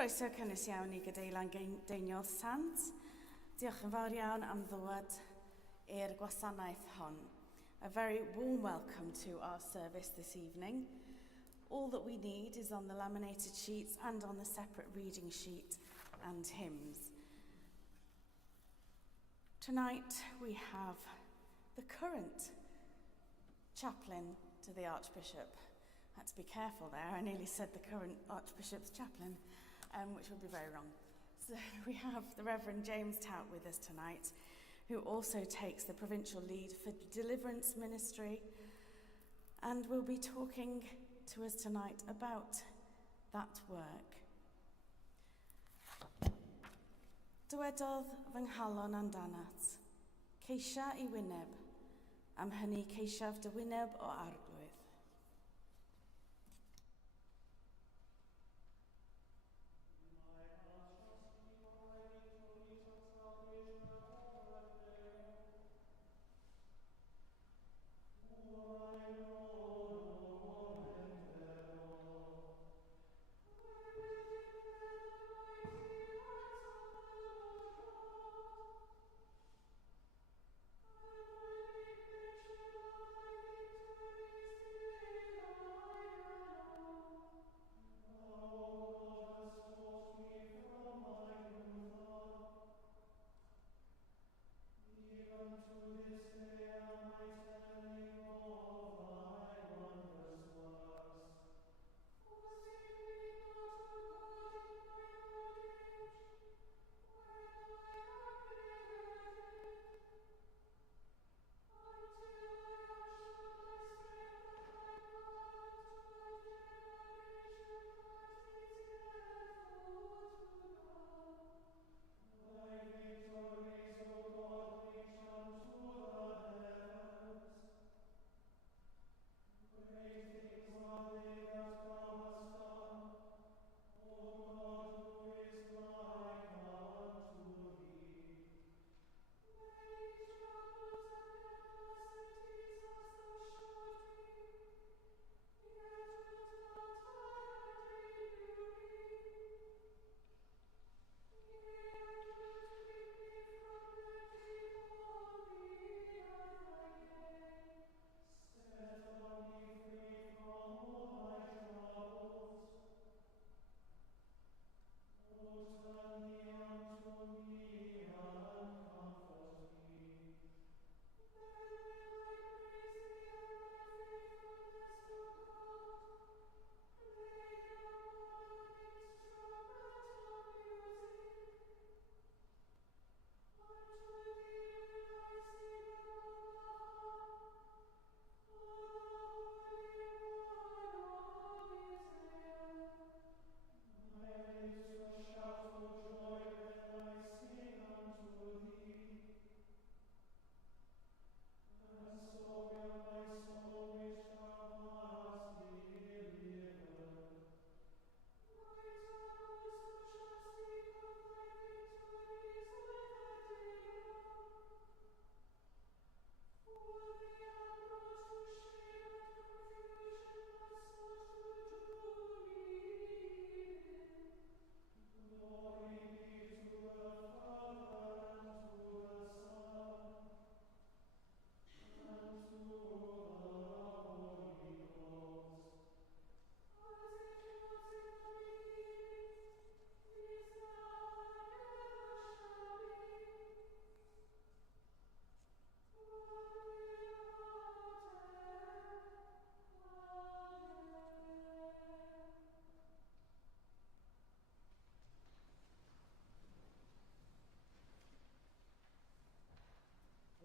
Croeso cynnes iawn i Gadeilan Deiniodd Sant. Diolch yn fawr iawn am ddod i'r gwasanaeth hon. A very warm welcome to our service this evening. All that we need is on the laminated sheets and on the separate reading sheet and hymns. Tonight we have the current chaplain to the Archbishop. I had to be careful there, I nearly said the current Archbishop's chaplain, which would be very wrong. So we have the Reverend James Tout with us tonight, who also takes the provincial lead for deliverance ministry, and will be talking to us tonight about that work. Dywedodd fy nghalon amdanat, ceisia I wyneb, am hynny ceisiaf dy wyneb o arglwydd.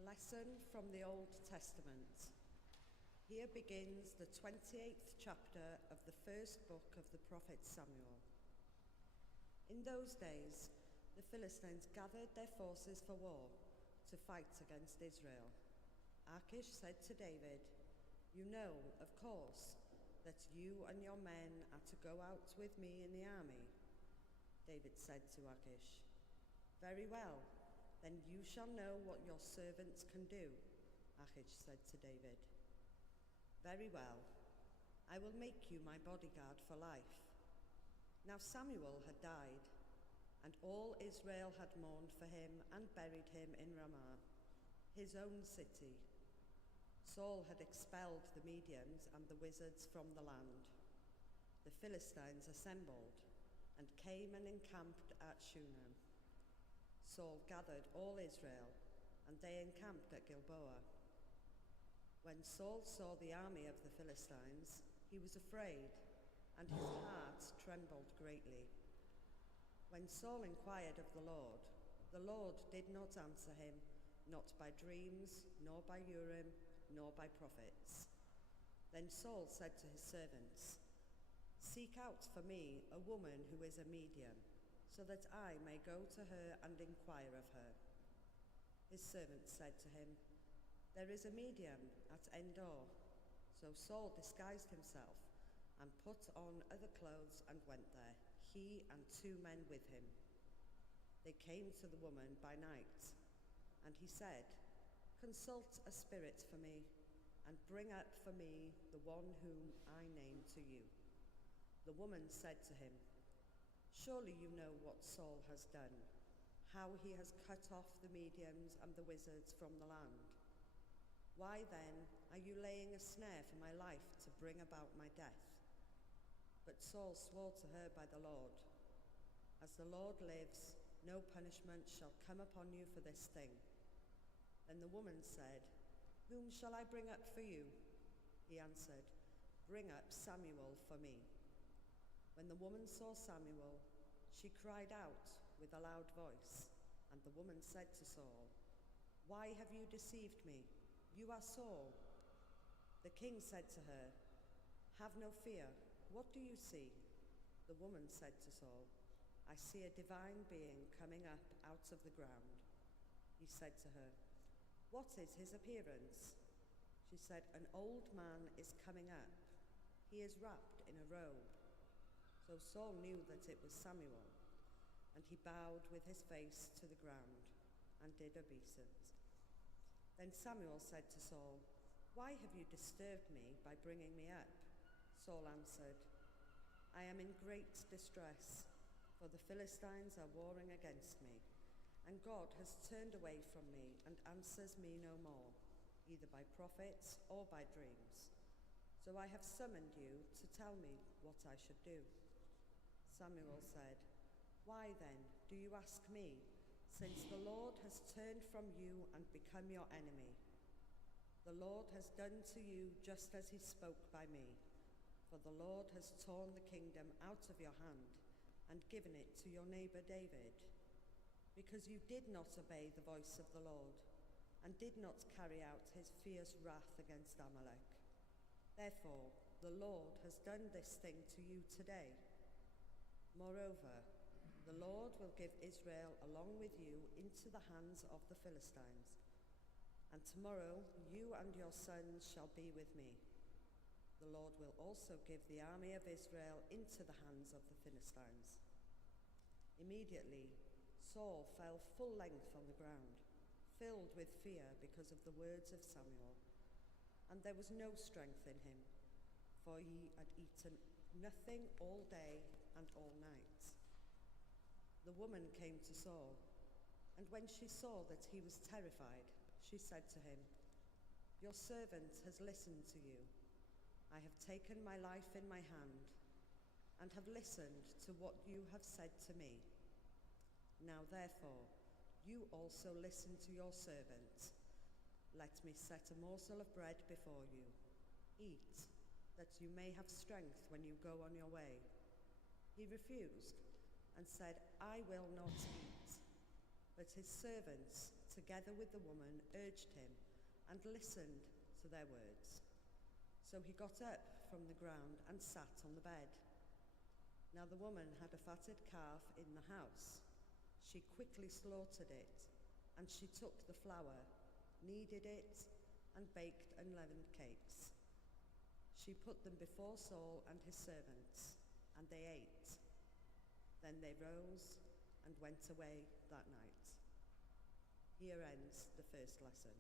Lesson from the Old Testament. Here begins the 28th chapter of the first book of the prophet Samuel. In those days, the Philistines gathered their forces for war to fight against Israel. Achish said to David, "You know, of course, that you and your men are to go out with me in the army." David said to Achish, "Very well. Then you shall know what your servants can do," Achish said to David. "Very well, I will make you my bodyguard for life." Now Samuel had died, and all Israel had mourned for him and buried him in Ramah, his own city. Saul had expelled the mediums and the wizards from the land. The Philistines assembled and came and encamped at Shunem. Saul gathered all Israel, and they encamped at Gilboa. When Saul saw the army of the Philistines, he was afraid, and his heart trembled greatly. When Saul inquired of the Lord did not answer him, not by dreams, nor by Urim, nor by prophets. Then Saul said to his servants, "Seek out for me a woman who is a medium, so that I may go to her and inquire of her." His servants said to him, "There is a medium at Endor." So Saul disguised himself and put on other clothes and went there, he and 2 men with him. They came to the woman by night, and he said, "Consult a spirit for me, and bring up for me the one whom I name to you." The woman said to him, "Surely you know what Saul has done, how he has cut off the mediums and the wizards from the land. Why then are you laying a snare for my life to bring about my death?" But Saul swore to her by the Lord, "As the Lord lives, no punishment shall come upon you for this thing." Then the woman said, "Whom shall I bring up for you?" He answered, "Bring up Samuel for me." When the woman saw Samuel, she cried out with a loud voice, and the woman said to Saul, "Why have you deceived me? You are Saul." The king said to her, "Have no fear. What do you see?" The woman said to Saul, "I see a divine being coming up out of the ground." He said to her, "What is his appearance?" She said, "An old man is coming up. He is wrapped in a robe." So Saul knew that it was Samuel, and he bowed with his face to the ground and did obeisance. Then Samuel said to Saul, "Why have you disturbed me by bringing me up?" Saul answered, "I am in great distress, for the Philistines are warring against me, and God has turned away from me and answers me no more, either by prophets or by dreams. So I have summoned you to tell me what I should do." Samuel said, "Why then do you ask me, since the Lord has turned from you and become your enemy? The Lord has done to you just as he spoke by me, for the Lord has torn the kingdom out of your hand and given it to your neighbor David, because you did not obey the voice of the Lord and did not carry out his fierce wrath against Amalek. Therefore, the Lord has done this thing to you today. Moreover, the Lord will give Israel along with you into the hands of the Philistines, and tomorrow you and your sons shall be with me. The Lord will also give the army of Israel into the hands of the Philistines." Immediately, Saul fell full length on the ground, filled with fear because of the words of Samuel, and there was no strength in him, for he had eaten nothing all day and all night. The woman came to Saul, and when she saw that he was terrified, she said to him, "Your servant has listened to you. I have taken my life in my hand and have listened to what you have said to me. Now therefore, you also listen to your servant. Let me set a morsel of bread before you. Eat, that you may have strength when you go on your way." He refused and said, "I will not eat." But his servants, together with the woman, urged him and listened to their words. So he got up from the ground and sat on the bed. Now the woman had a fatted calf in the house. She quickly slaughtered it, and she took the flour, kneaded it, and baked unleavened cakes. She put them before Saul and his servants, and they ate. Then they rose and went away that night. Here ends the first lesson.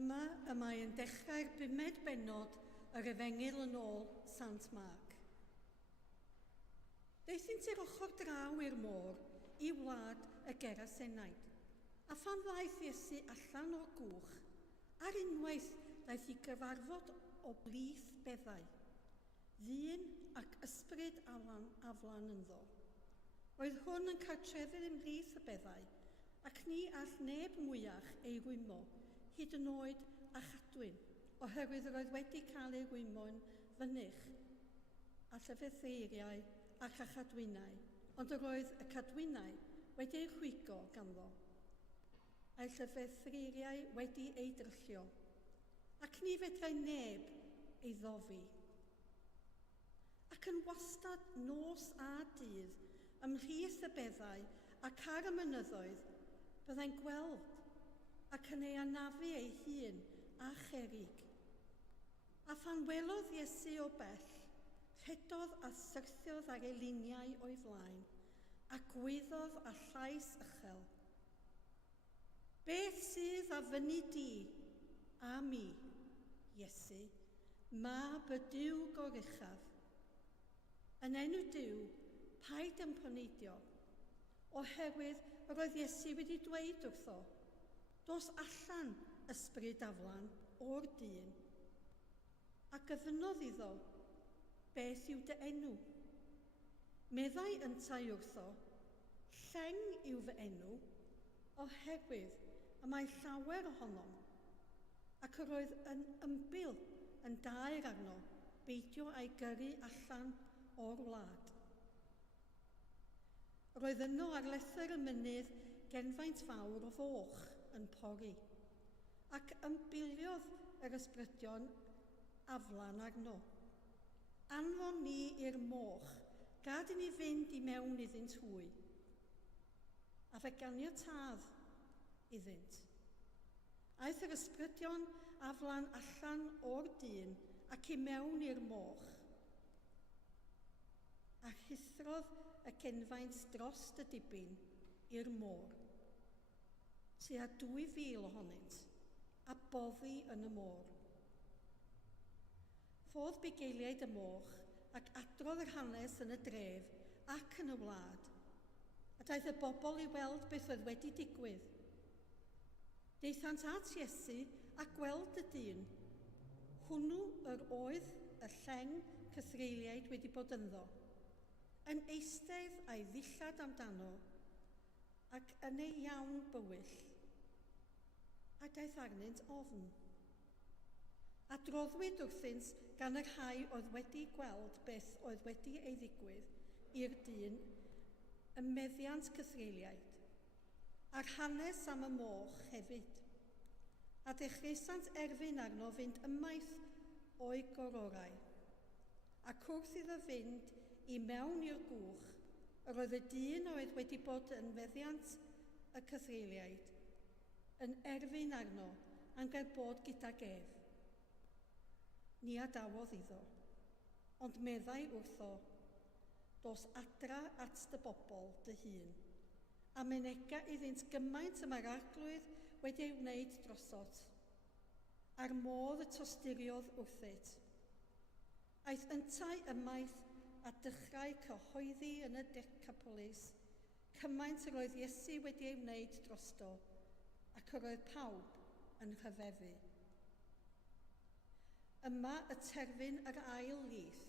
Yma y mae yn dechrau'r 5 bennod yr Efengyl yn ôl Sant Marc. Deithynt i'r ochr draw i'r môr i wlad y Gerasenaid, a phan ddaeth Iesu allan o'r gwch, ar unwaith daeth i gyfarfod o blith beddau, ddyn ac ysbryd aflan ynddo. Roedd hwn yn cartrefydd ymhlith y beddau, ac ni all neb mwyach ei rwymo, hyd yn oed a chadwyn, oherwydd roedd wedi cael ei rwymo'n fynych a llyfeithriau ac a chadwynau, ond yr oedd y cadwynau wedi ei chwigo ganddo, a'i llyfeithriau wedi ei dryllio, ac ni fedrai neb ei ddofi. Ac yn wastad nos a dydd, ymhlith y beddau ac ar y mynyddoedd, byddai'n gweld ac yn ei anafu ei hun a cherig. A phan welodd Iesu o bell, rhedodd a syrthiodd ar ei luniau o'i flaen, a gwyddodd a llais uchel. Beth sydd â fyny di a mi, Iesu, mab y Duw goruchaf. Yn enw Duw, paid yn poneidio, oherwydd roedd Iesu wedi dweud wrtho, dos allan ysbryd aflan o'r dyn, a gyfynodd iddo, beth yw dy enw? Meddai yntai wrtho, lleng yw fy enw, oherwydd y mae llawer ohonom, ac yr oedd yn ymbil yn daer arno beidio a'i gyrru allan o'r wlad. Roedd yno ar lethr y mynydd genfaint fawr o foch yn pori, ac ymbiliodd yr ysbrydion aflan arno. Anfon ni i'r moch, gad i ni fynd i mewn iddynt hwy. A fe ganiatadd iddynt. Aeth yr ysbrydion aflan allan o'r dyn ac i mewn i'r moch. A rhuthrodd y cenfaint dros y dibyn i'r môr. Tua 2,000 ohonynt, a boddi yn y môr. Fodd bugeiliaid y moch ac adrodd yr hanes yn y dref ac yn y wlad, a daeth y bobl i weld beth oedd wedi digwydd. Deithant at Iesu a gweld y dyn. Hwnnw yr oedd y lleng cythreiliaid wedi bod ynddo, yn eistedd a'i ddillad amdano, ac yn ei iawn bywyll, a daeth arnynt ofn. A droddwyd wrthynt gan y rhai oedd wedi gweld beth oedd wedi ei ddigwydd i'r dyn y meddiant cythreiliaid, a'r hanes am y moch hefyd. A dechreuasant erfyn arno fynd ymaith o'i gororau. Ac wrth iddo fynd i mewn i'r gwch, yr oedd y dyn oedd wedi bod yn meddiant y cythreiliaid yn erfyn arno am gael bod gydag ef. Ni adawodd iddo, ond meddai wrtho, dos adra at dy bobl dy hun, a menega iddynt gymaint y mae'r arglwydd wedi ei wneud drosod, a'r modd y tosturiodd wrthyt. Aeth yntau ymaith a dechrau cyhoeddi yn y Decapolis, cymaint yr oedd Iesu wedi ei wneud drosto, ac yr oedd pawb yn rhyfeddu. Yma y terfyn yr ail lith.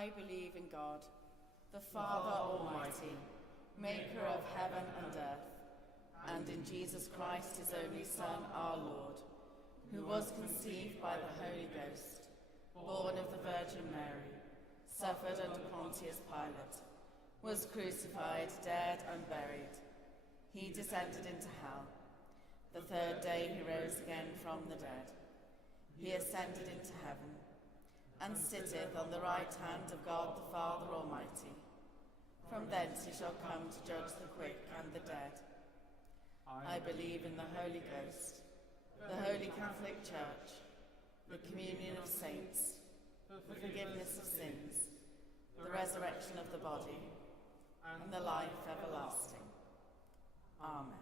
I believe in God, the Father Almighty, maker of heaven and earth, and in Jesus Christ, his only Son, our Lord, who was conceived by the Holy Ghost, born of the Virgin Mary, suffered under Pontius Pilate, was crucified, dead, and buried. He descended into hell. The third day he rose again from the dead. He ascended into heaven, and sitteth on the right hand of God the Father Almighty. From thence he shall come to judge the quick and the dead. I believe in the Holy Ghost, the Holy Catholic Church, the communion of saints, the forgiveness of sins, the resurrection of the body, and the life everlasting. Amen.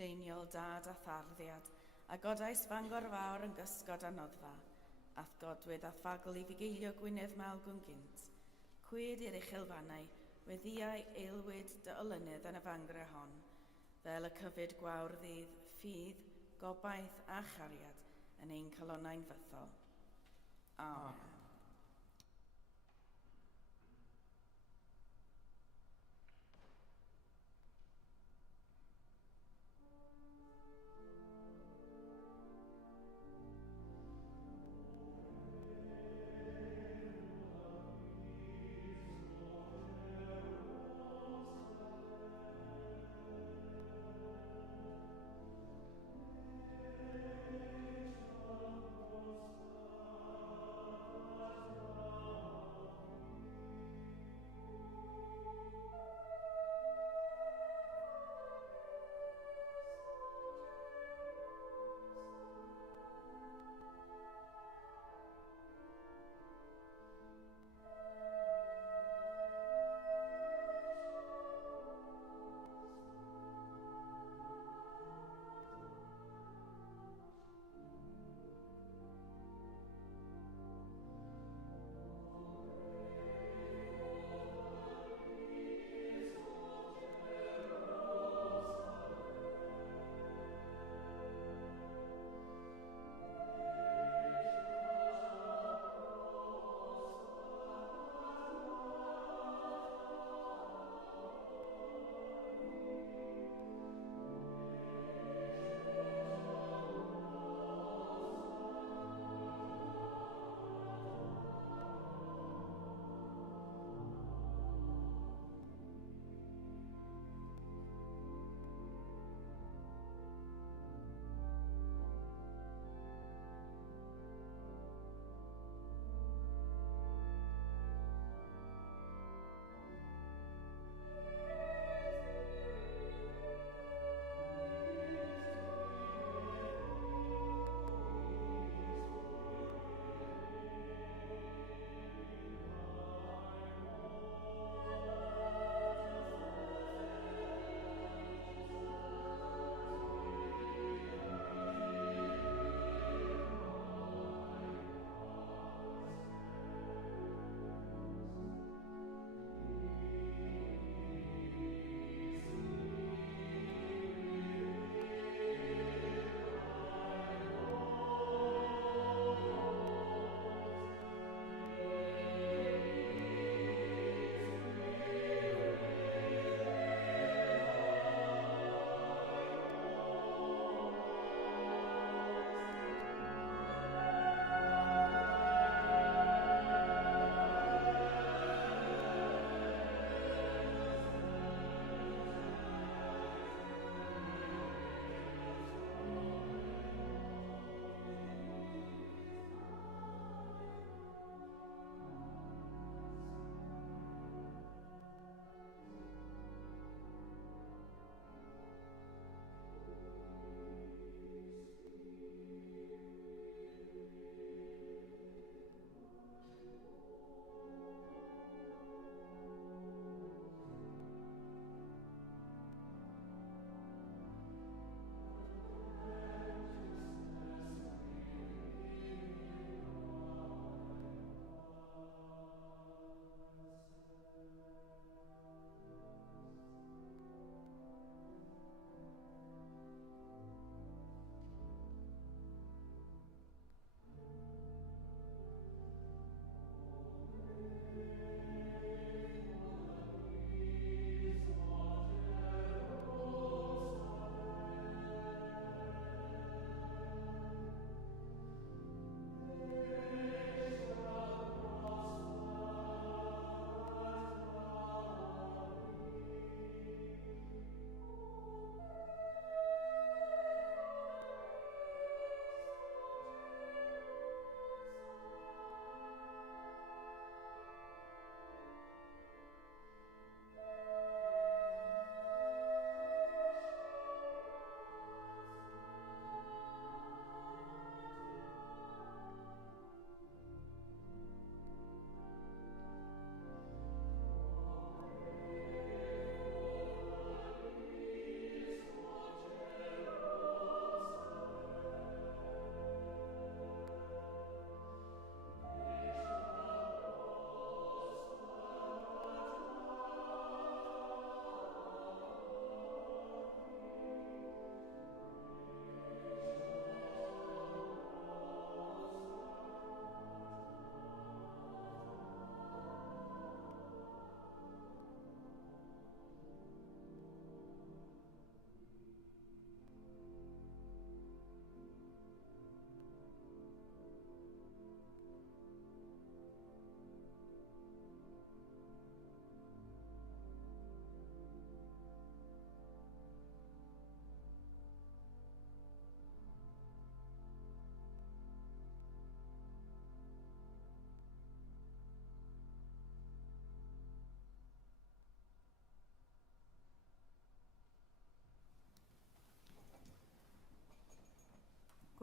Deiniol dad a tharddiad, a godais Bangor fawr yn gysgod a noddfa, ath godwyd a thfagl i fugeilio Gwynedd Malgwn gynt. Cwyd i'r uchelfannau, weddiau eilwyd dy olynydd yn y fangre hon, fel y cyfyd gwawr ddydd, ffydd, gobaith a chariad yn ein calonnau'n fythol. Amen.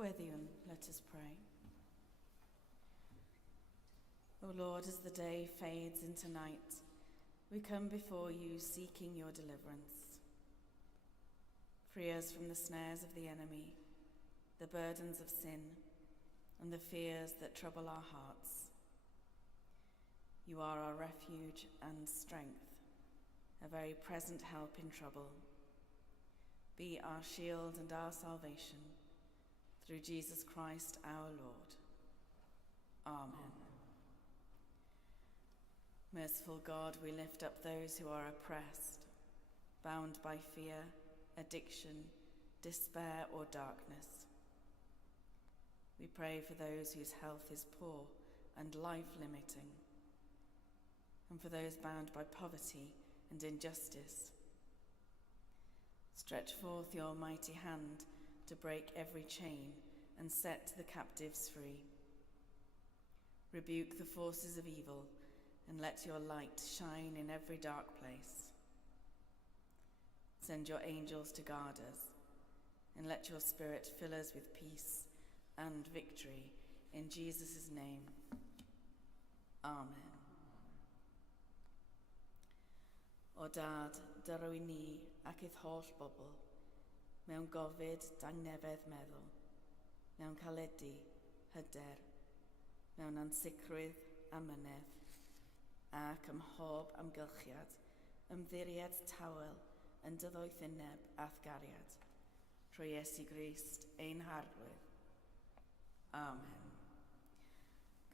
Newyddion, let us pray. O Lord, as the day fades into night, we come before you seeking your deliverance. Free us from the snares of the enemy, the burdens of sin, and the fears that trouble our hearts. You are our refuge and strength, a very present help in trouble. Be our shield and our salvation, through Jesus Christ our Lord. Amen. Merciful God, we lift up those who are oppressed, bound by fear, addiction, despair, or darkness. We pray for those whose health is poor and life-limiting, and for those bound by poverty and injustice. Stretch forth your mighty hand to break every chain and set the captives free. Rebuke the forces of evil and let your light shine in every dark place. Send your angels to guard us, and let your Spirit fill us with peace and victory. In Jesus' name, Amen. O Dad, dyro I ni ac idd holl bobl, mewn gofid dangnefedd meddwl, mewn caledu, hyder, mewn ansicrwydd a mynedd, ac ym mhob amgylchiad, ymddiried tawel yn dyddoethyneb athgariad, trwy Iesu Grist ein harglwydd. Amen.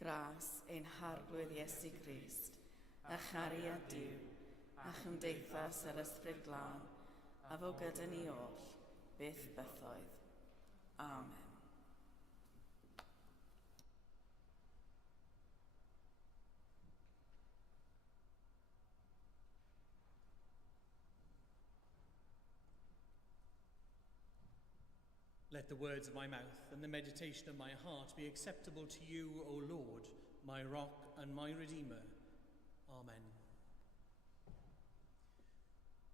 Gras ein harglwydd Iesu Grist, a chariad Duw, a chymdeithas yr ysbryd glân, a fo gyda ni oll, byth bythoedd. Amen. Let the words of my mouth and the meditation of my heart be acceptable to you, O Lord, my rock and my redeemer. Amen.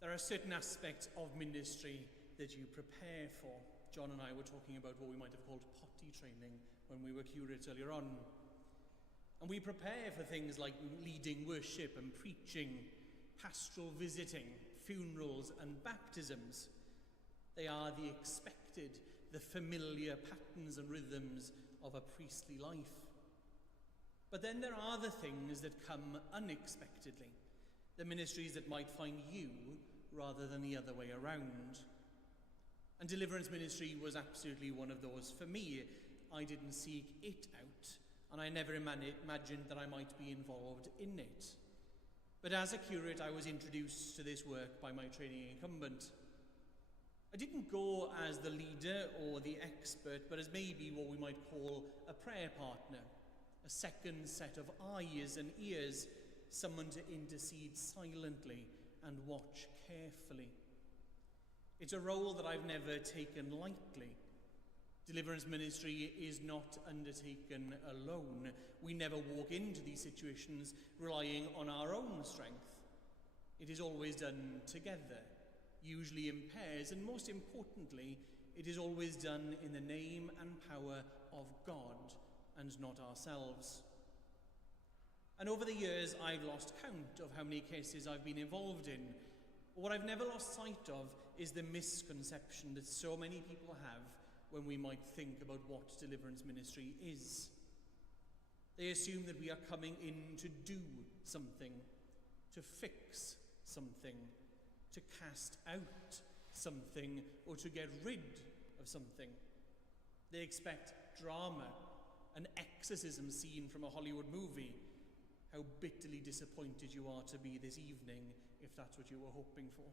There are certain aspects of ministry that you prepare for. John and I were talking about what we might have called potty training when we were curates earlier on. And we prepare for things like leading worship and preaching, pastoral visiting, funerals and baptisms. They are the expected, the familiar patterns and rhythms of a priestly life. But then there are the things that come unexpectedly, the ministries that might find you rather than the other way around. And deliverance ministry was absolutely one of those for me. I didn't seek it out, and I never imagined that I might be involved in it. But as a curate, I was introduced to this work by my training incumbent. I didn't go as the leader or the expert, but as maybe what we might call a prayer partner, a second set of eyes and ears, someone to intercede silently and watch carefully. It's a role that I've never taken lightly. Deliverance ministry is not undertaken alone. We never walk into these situations relying on our own strength. It is always done together, usually in pairs, and most importantly, it is always done in the name and power of God and not ourselves. And over the years, I've lost count of how many cases I've been involved in. But what I've never lost sight of is the misconception that so many people have when we might think about what deliverance ministry is. They assume that we are coming in to do something, to fix something, to cast out something, or to get rid of something. They expect drama, an exorcism scene from a Hollywood movie. How bitterly disappointed you are to be this evening if that's what you were hoping for.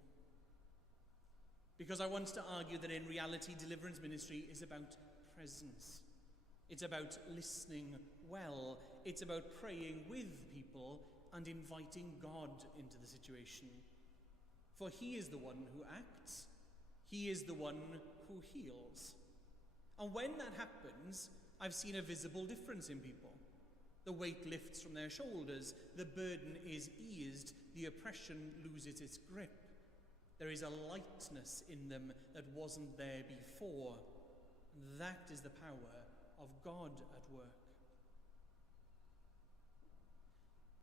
Because I want to argue that in reality, deliverance ministry is about presence. It's about listening well. It's about praying with people and inviting God into the situation. For he is the one who acts. He is the one who heals. And when that happens, I've seen a visible difference in people. The weight lifts from their shoulders, the burden is eased, the oppression loses its grip. There is a lightness in them that wasn't there before. That is the power of God at work.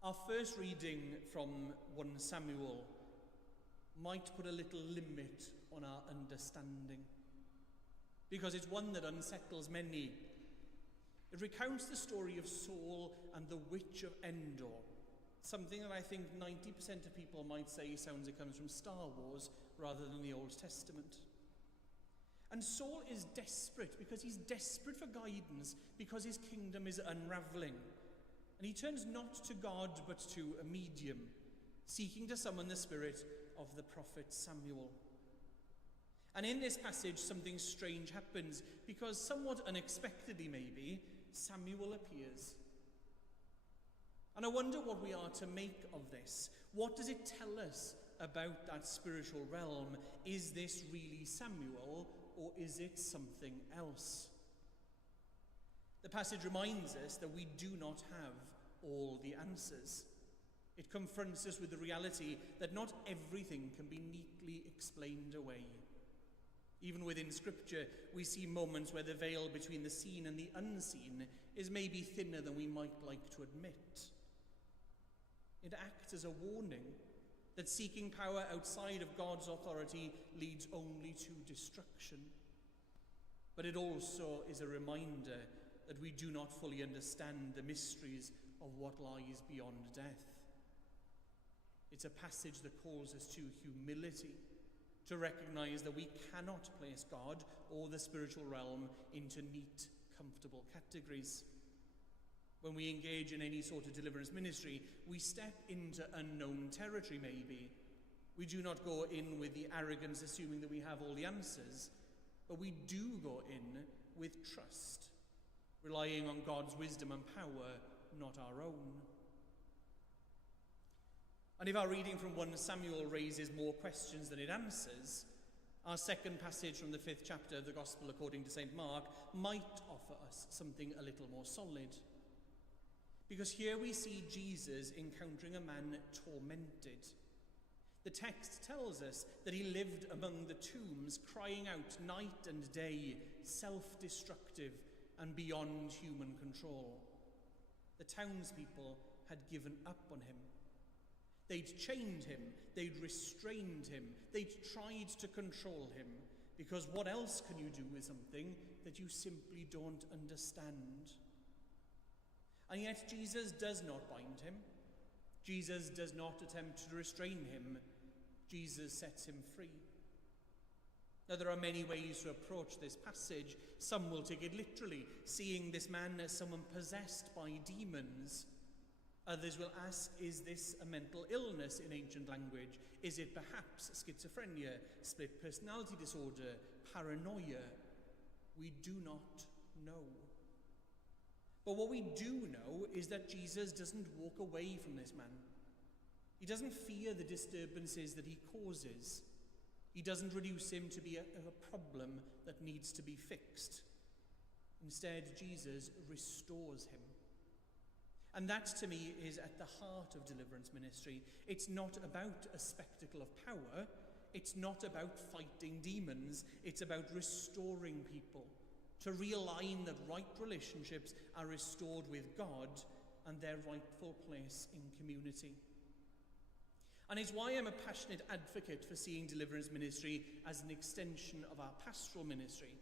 Our first reading from 1 Samuel might put a little limit on our understanding, because it's one that unsettles many. It recounts the story of Saul and the witch of Endor, something that I think 90% of people might say sounds it comes from Star Wars rather than the Old Testament. And Saul is desperate because he's desperate for guidance, because his kingdom is unravelling. And he turns not to God but to a medium, seeking to summon the spirit of the prophet Samuel. And in this passage something strange happens, because somewhat unexpectedly maybe, Samuel appears. And I wonder what we are to make of this. What does it tell us about that spiritual realm? Is this really Samuel, or is it something else? The passage reminds us that we do not have all the answers. It confronts us with the reality that not everything can be neatly explained away. Even within Scripture, we see moments where the veil between the seen and the unseen is maybe thinner than we might like to admit. It acts as a warning that seeking power outside of God's authority leads only to destruction. But it also is a reminder that we do not fully understand the mysteries of what lies beyond death. It's a passage that calls us to humility, to recognize that we cannot place God or the spiritual realm into neat, comfortable categories. When we engage in any sort of deliverance ministry, we step into unknown territory maybe. We do not go in with the arrogance assuming that we have all the answers, but we do go in with trust, relying on God's wisdom and power, not our own. And if our reading from 1 Samuel raises more questions than it answers, our second passage from the 5th chapter of the Gospel according to St. Mark might offer us something a little more solid. Because here we see Jesus encountering a man tormented. The text tells us that he lived among the tombs, crying out night and day, self-destructive and beyond human control. The townspeople had given up on him. They'd chained him, they'd restrained him, they'd tried to control him, because what else can you do with something that you simply don't understand? And yet Jesus does not bind him. Jesus does not attempt to restrain him. Jesus sets him free. Now, there are many ways to approach this passage. Some will take it literally, seeing this man as someone possessed by demons. Others will ask, is this a mental illness in ancient language? Is it perhaps schizophrenia, split personality disorder, paranoia? We do not know. But what we do know is that Jesus doesn't walk away from this man. He doesn't fear the disturbances that he causes. He doesn't reduce him to be a problem that needs to be fixed. Instead, Jesus restores him. And that, to me, is at the heart of deliverance ministry. It's not about a spectacle of power. It's not about fighting demons. It's about restoring people, to realign that right relationships are restored with God and their rightful place in community. And it's why I'm a passionate advocate for seeing deliverance ministry as an extension of our pastoral ministry.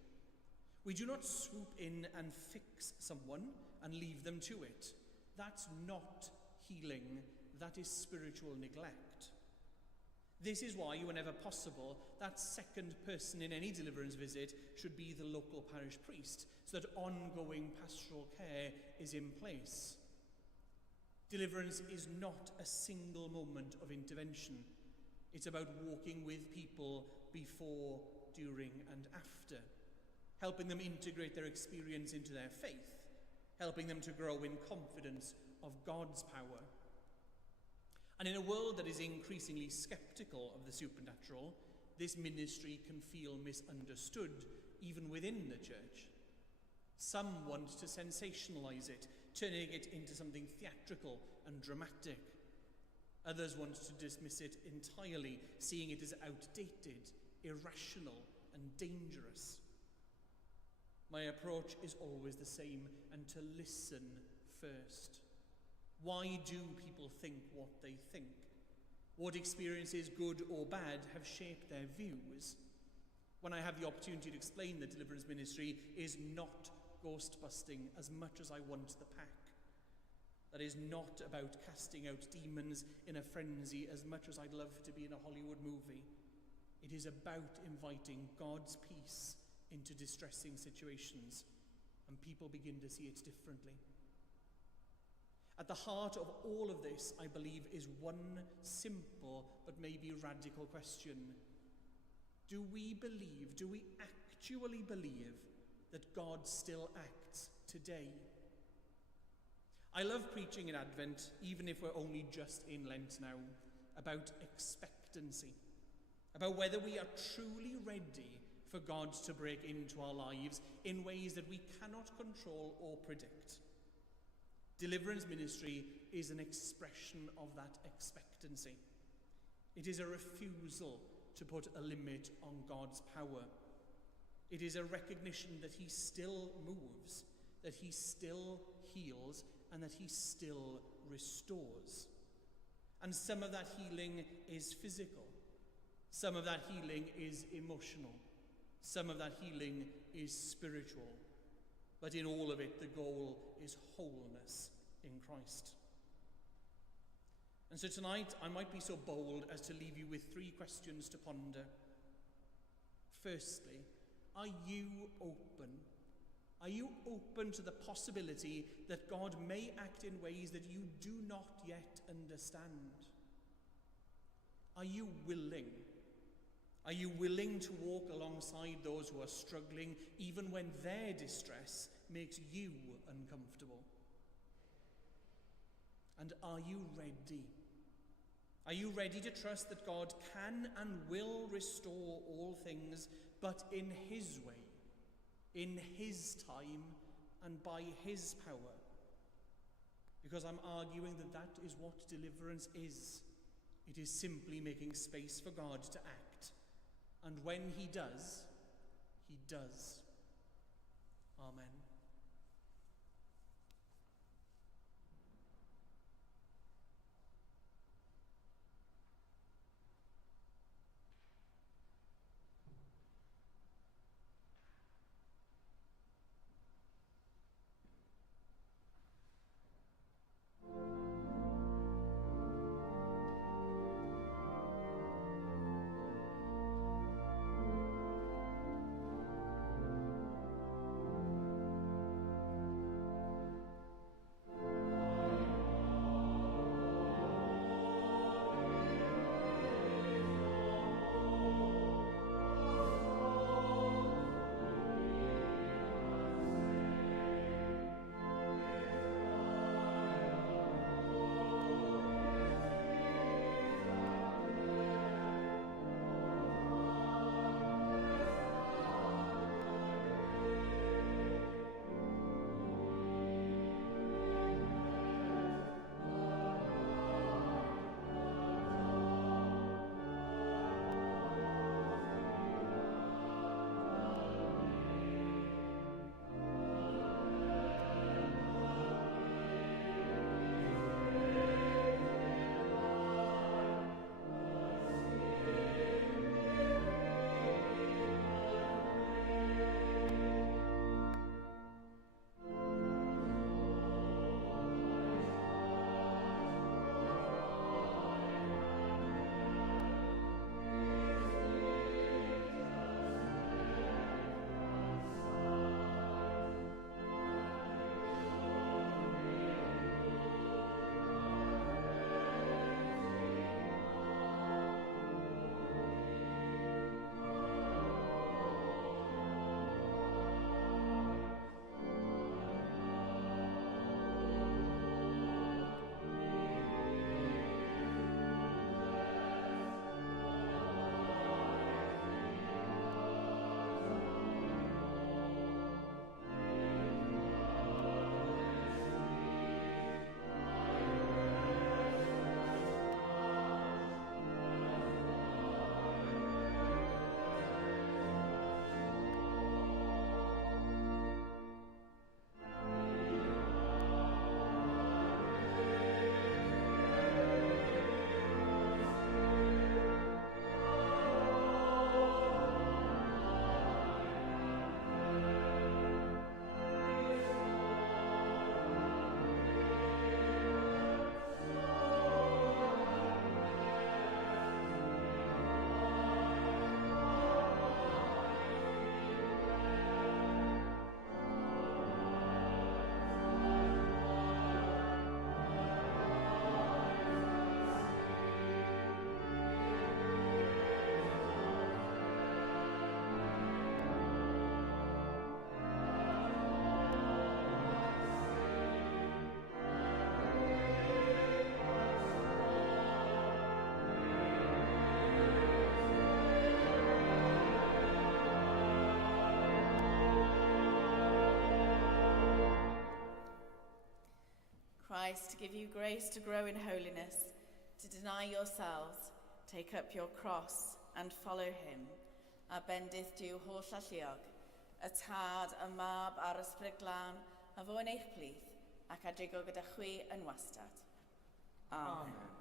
We do not swoop in and fix someone and leave them to it. That's not healing, that is spiritual neglect. This is why, whenever possible, that second person in any deliverance visit should be the local parish priest, so that ongoing pastoral care is in place. Deliverance is not a single moment of intervention. It's about walking with people before, during, and after, helping them integrate their experience into their faith, helping them to grow in confidence of God's power. And in a world that is increasingly sceptical of the supernatural, this ministry can feel misunderstood, even within the church. Some want to sensationalize it, turning it into something theatrical and dramatic. Others want to dismiss it entirely, seeing it as outdated, irrational, and dangerous. My approach is always the same, and to listen first. Why do people think what they think? What experiences, good or bad, have shaped their views? When I have the opportunity to explain that deliverance ministry is not ghost busting as much as I want the pack, that is not about casting out demons in a frenzy as much as I'd love to be in a Hollywood movie, it is about inviting God's peace into distressing situations, and people begin to see it differently. At the heart of all of this, I believe, is one simple but maybe radical question. Do we actually believe that God still acts today? I love preaching in Advent, even if we're only just in Lent now, about expectancy, about whether we are truly ready for God to break into our lives in ways that we cannot control or predict. Deliverance ministry is an expression of that expectancy. It is a refusal to put a limit on God's power. It is a recognition that he still moves, that he still heals, and that he still restores. And some of that healing is physical. Some of that healing is emotional. Some of that healing is spiritual. But in all of it, the goal is wholeness in Christ. And so tonight, I might be so bold as to leave you with 3 questions to ponder. Firstly, are you open? Are you open to the possibility that God may act in ways that you do not yet understand? Are you willing? Are you willing to walk alongside those who are struggling, even when their distress makes you uncomfortable? And are you ready? Are you ready to trust that God can and will restore all things, but in his way, in his time, and by his power? Because I'm arguing that that is what deliverance is. It is simply making space for God to act. And when he does, he does. Amen. Christ, give you grace to grow in holiness, to deny yourselves, take up your cross, and follow him. A bendith diw holl alluog, y tad, y mab a'r ysbryd glân, a fo yn eich plith, ac adrigo gyda chwi yn wastad. Amen.